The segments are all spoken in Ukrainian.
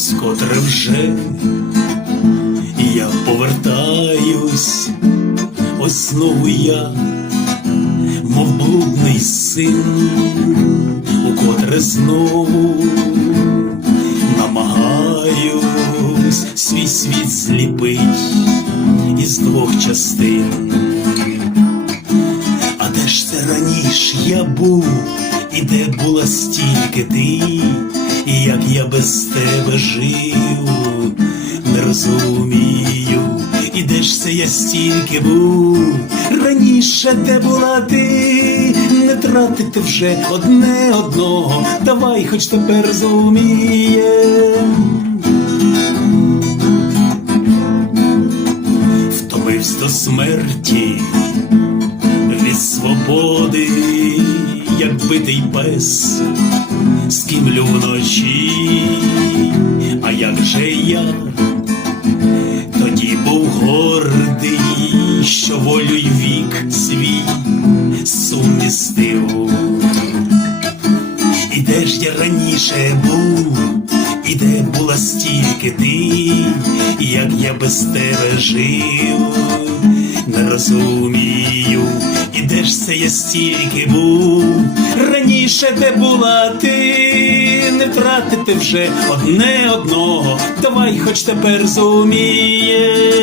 Вкотре вже я повертаюсь, ось знову я, мов блудний син, укотре знову намагаюсь свій світ зліпить із двох частин. А де ж це раніше я був, і де була стільки ти, і як я без тебе жив, не розумію, і де ж це я стільки був, раніше де була ти, не тратити вже одне одного, давай хоч тепер розумієм. Втомився до смерті від свободи, як битий пес, скімлю вночі, а як же я? Тоді був гордий, що волю й вік свій сумістив. І де ж я раніше був, і де була стільки ти, як я без тебе жив, не розумію, і де ж це я стільки був, раніше де була ти, не втратити вже одне одного, давай хоч тепер зумієм.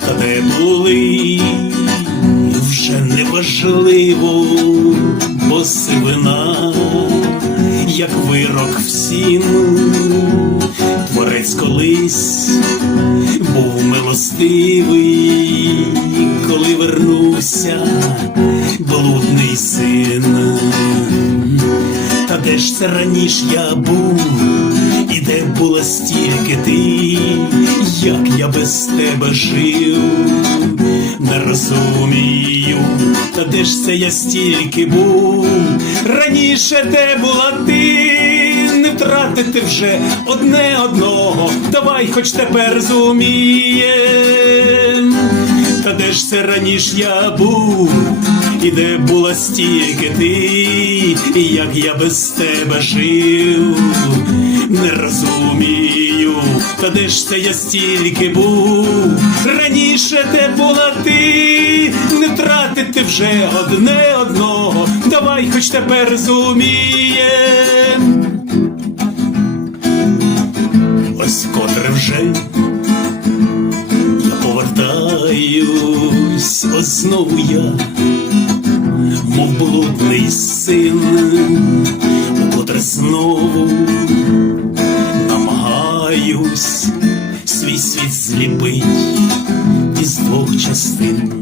Та де були? Вже неважливо, бо сивина, як вирок всім, творець колись був милостивий, коли вернувся блудний син. Та де ж це раніше я був, і де була стільки ти, як я без тебе жив, не розумію, та де ж це я стільки був, раніше де була ти, втратити вже одне одного, давай хоч тепер зумієм. Та де ж це раніше я був, і де була стільки ти, і як я без тебе жив, не розумію, та де ж це я стільки був, раніше де була ти, не втратити вже одне одного, давай хоч тепер зумієм. Вже я повертаюсь, ось знову я, мов блудний син, укотре знову намагаюсь свій світ зліпить із двох частин.